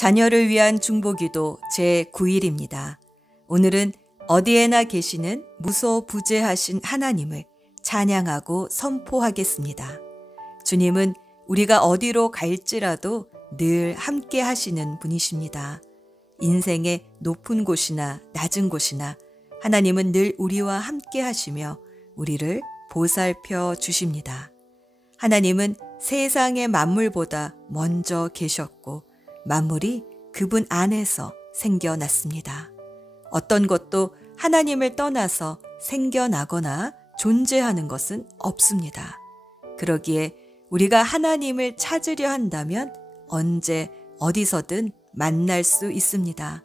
자녀를 위한 중보기도 제9일입니다. 오늘은 어디에나 계시는 무소부재하신 하나님을 찬양하고 선포하겠습니다. 주님은 우리가 어디로 갈지라도 늘 함께 하시는 분이십니다. 인생의 높은 곳이나 낮은 곳이나 하나님은 늘 우리와 함께 하시며 우리를 보살펴 주십니다. 하나님은 세상의 만물보다 먼저 계셨고 만물이 그분 안에서 생겨났습니다. 어떤 것도 하나님을 떠나서 생겨나거나 존재하는 것은 없습니다. 그러기에 우리가 하나님을 찾으려 한다면 언제 어디서든 만날 수 있습니다.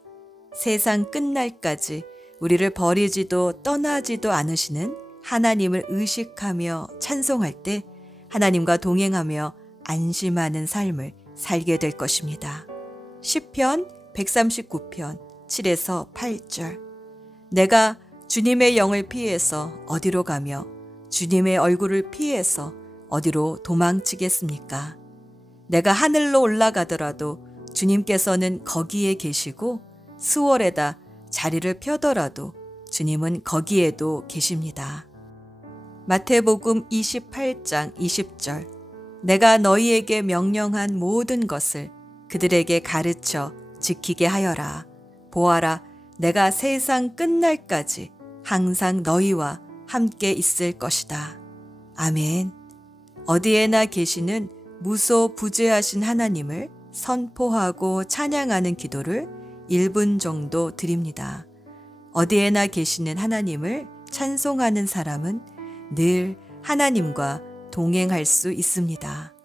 세상 끝날까지 우리를 버리지도 떠나지도 않으시는 하나님을 의식하며 찬송할 때 하나님과 동행하며 안심하는 삶을 살게 될 것입니다. 시편 139편 7에서 8절. 내가 주님의 영을 피해서 어디로 가며 주님의 얼굴을 피해서 어디로 도망치겠습니까? 내가 하늘로 올라가더라도 주님께서는 거기에 계시고 수월에다 자리를 펴더라도 주님은 거기에도 계십니다. 마태복음 28장 20절. 내가 너희에게 명령한 모든 것을 그들에게 가르쳐 지키게 하여라. 보아라, 내가 세상 끝날까지 항상 너희와 함께 있을 것이다. 아멘. 어디에나 계시는 무소부재하신 하나님을 선포하고 찬양하는 기도를 1분 정도 드립니다. 어디에나 계시는 하나님을 찬송하는 사람은 늘 하나님과 동행할 수 있습니다.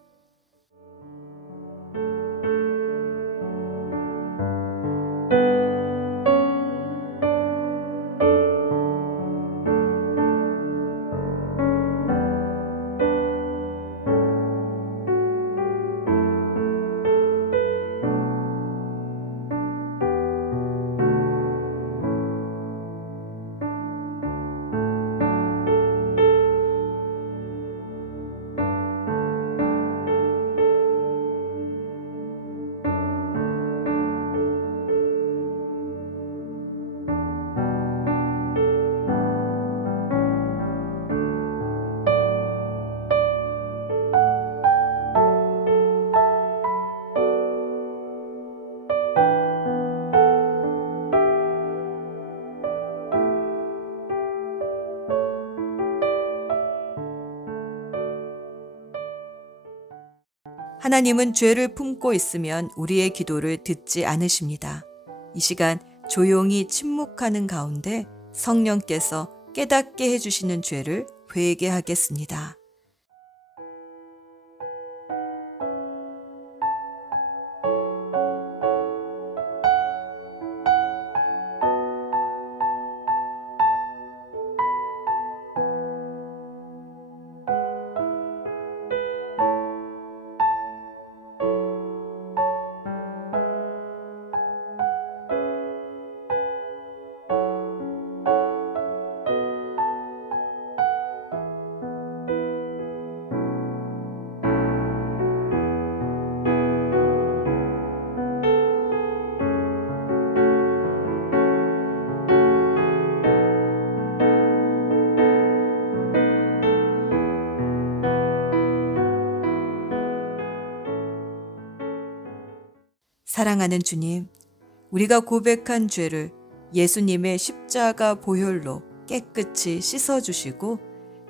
하나님은 죄를 품고 있으면 우리의 기도를 듣지 않으십니다. 이 시간 조용히 침묵하는 가운데 성령께서 깨닫게 해주시는 죄를 회개하겠습니다. 사랑하는 주님, 우리가 고백한 죄를 예수님의 십자가 보혈로 깨끗이 씻어주시고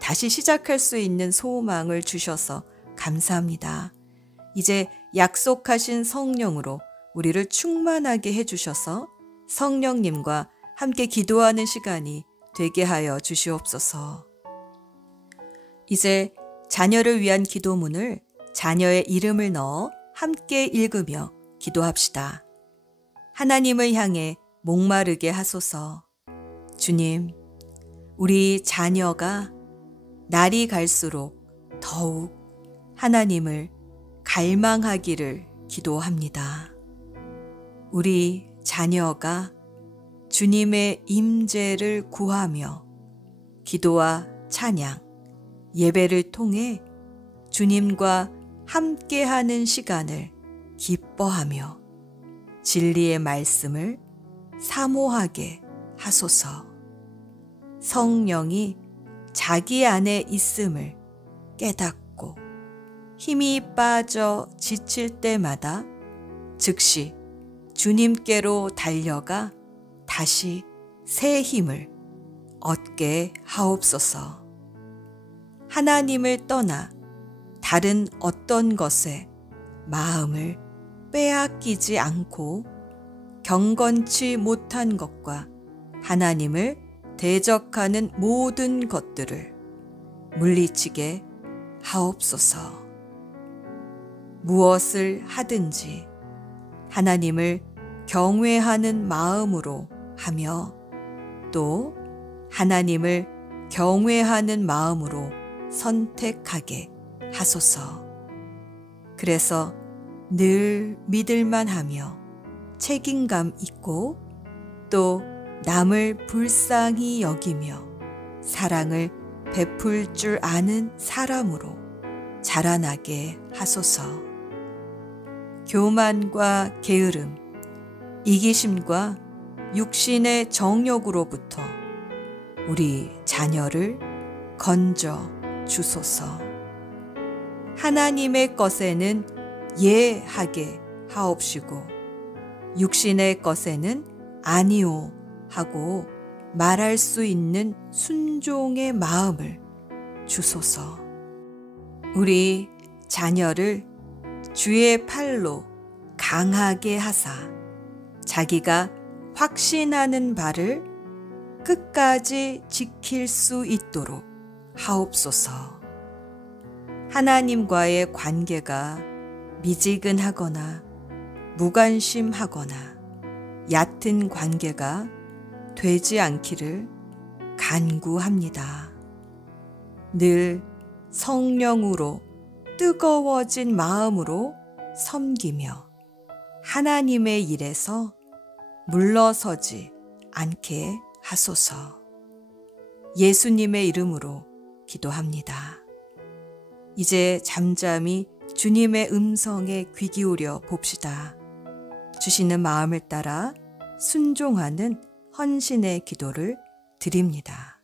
다시 시작할 수 있는 소망을 주셔서 감사합니다. 이제 약속하신 성령으로 우리를 충만하게 해주셔서 성령님과 함께 기도하는 시간이 되게 하여 주시옵소서. 이제 자녀를 위한 기도문을 자녀의 이름을 넣어 함께 읽으며 기도합시다. 하나님을 향해 목마르게 하소서. 주님, 우리 자녀가 날이 갈수록 더욱 하나님을 갈망하기를 기도합니다. 우리 자녀가 주님의 임재를 구하며 기도와 찬양, 예배를 통해 주님과 함께하는 시간을 기뻐하며 진리의 말씀을 사모하게 하소서. 성령이 자기 안에 있음을 깨닫고 힘이 빠져 지칠 때마다 즉시 주님께로 달려가 다시 새 힘을 얻게 하옵소서. 하나님을 떠나 다른 어떤 것에 마음을 빼앗기지 않고 경건치 못한 것과 하나님을 대적하는 모든 것들을 물리치게 하옵소서. 무엇을 하든지 하나님을 경외하는 마음으로 하며 또 하나님을 경외하는 마음으로 선택하게 하소서. 그래서 늘 믿을만 하며 책임감 있고 또 남을 불쌍히 여기며 사랑을 베풀 줄 아는 사람으로 자라나게 하소서. 교만과 게으름, 이기심과 육신의 정욕으로부터 우리 자녀를 건져 주소서. 하나님의 것에는 예하게 하옵시고 육신의 것에는 아니오 하고 말할 수 있는 순종의 마음을 주소서. 우리 자녀를 주의 팔로 강하게 하사 자기가 확신하는 바를 끝까지 지킬 수 있도록 하옵소서. 하나님과의 관계가 미지근하거나 무관심하거나 얕은 관계가 되지 않기를 간구합니다. 늘 성령으로 뜨거워진 마음으로 섬기며 하나님의 일에서 물러서지 않게 하소서. 예수님의 이름으로 기도합니다. 이제 잠잠히 주님의 음성에 귀 기울여 봅시다. 주시는 마음을 따라 순종하는 헌신의 기도를 드립니다.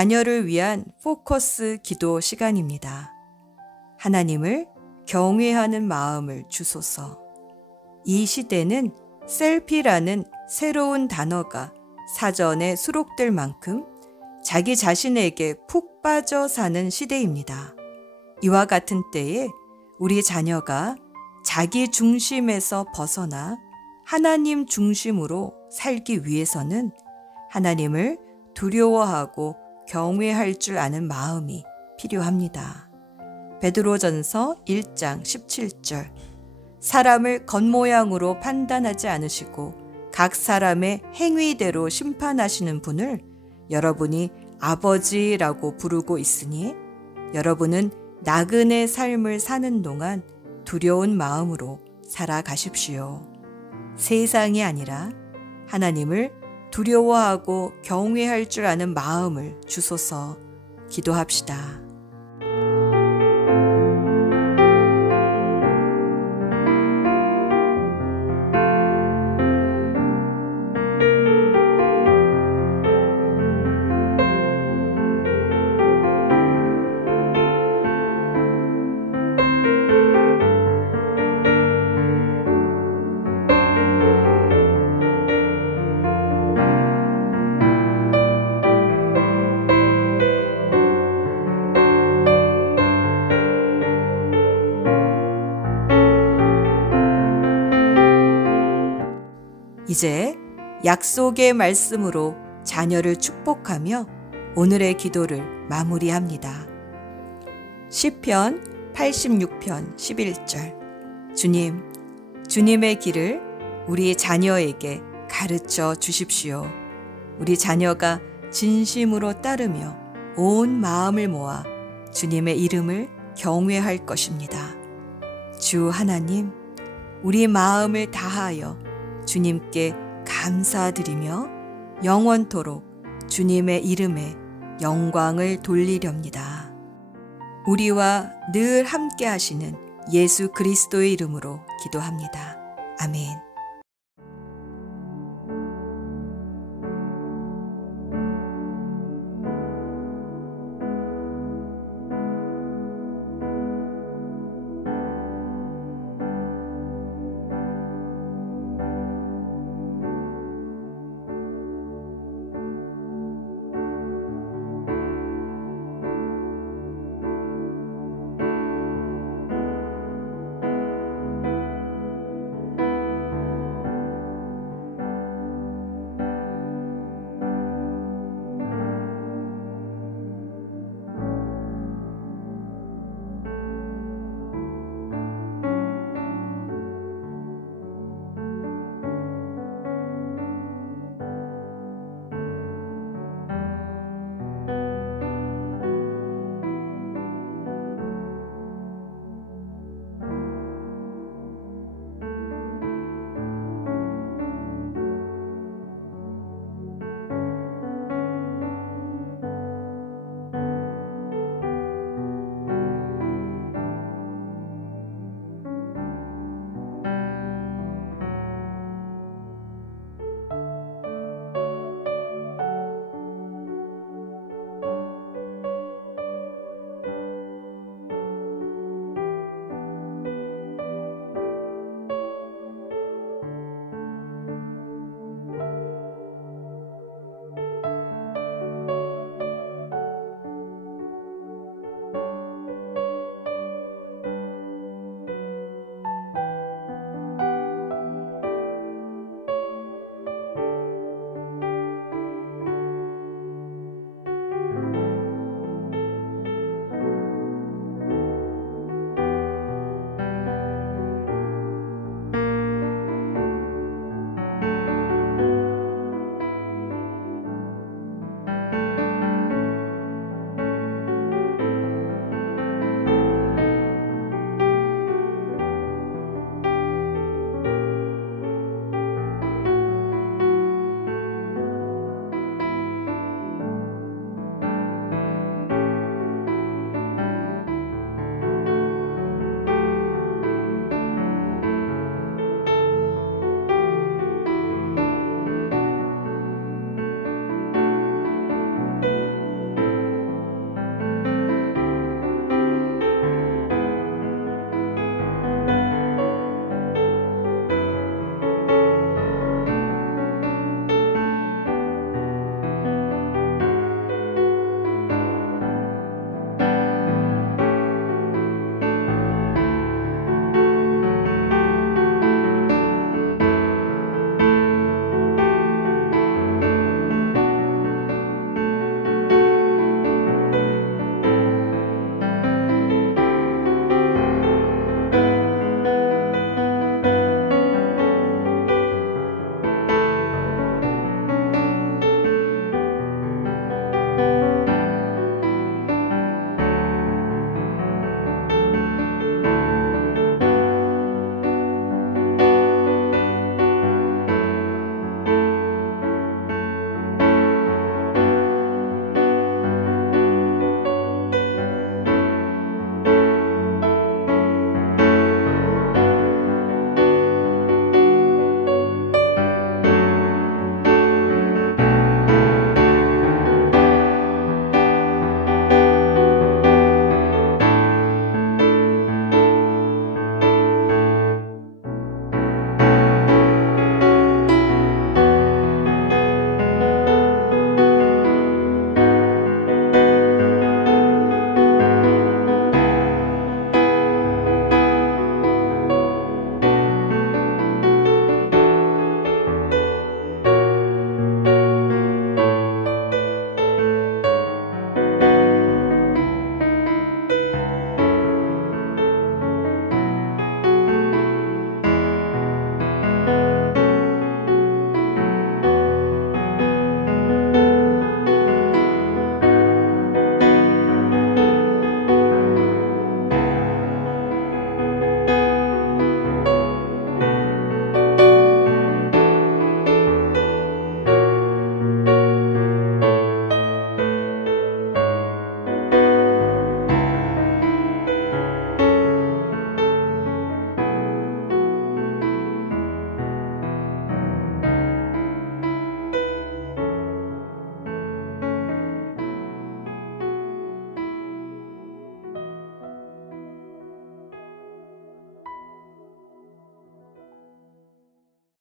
자녀를 위한 포커스 기도 시간입니다. 하나님을 경외하는 마음을 주소서. 이 시대는 셀피라는 새로운 단어가 사전에 수록될 만큼 자기 자신에게 푹 빠져 사는 시대입니다. 이와 같은 때에 우리 자녀가 자기 중심에서 벗어나 하나님 중심으로 살기 위해서는 하나님을 두려워하고 경외할 줄 아는 마음이 필요합니다. 베드로전서 1장 17절 사람을 겉모양으로 판단하지 않으시고 각 사람의 행위대로 심판하시는 분을 여러분이 아버지라고 부르고 있으니 여러분은 나그네 삶을 사는 동안 두려운 마음으로 살아가십시오. 세상이 아니라 하나님을 두려워하고 경외할 줄 아는 마음을 주소서. 기도합시다. 이제 약속의 말씀으로 자녀를 축복하며 오늘의 기도를 마무리합니다. 시편 86편 11절. 주님, 주님의 길을 우리 자녀에게 가르쳐 주십시오. 우리 자녀가 진심으로 따르며 온 마음을 모아 주님의 이름을 경외할 것입니다. 주 하나님, 우리 마음을 다하여 주님께 감사드리며 영원토록 주님의 이름에 영광을 돌리렵니다. 우리와 늘 함께 하시는 예수 그리스도의 이름으로 기도합니다. 아멘.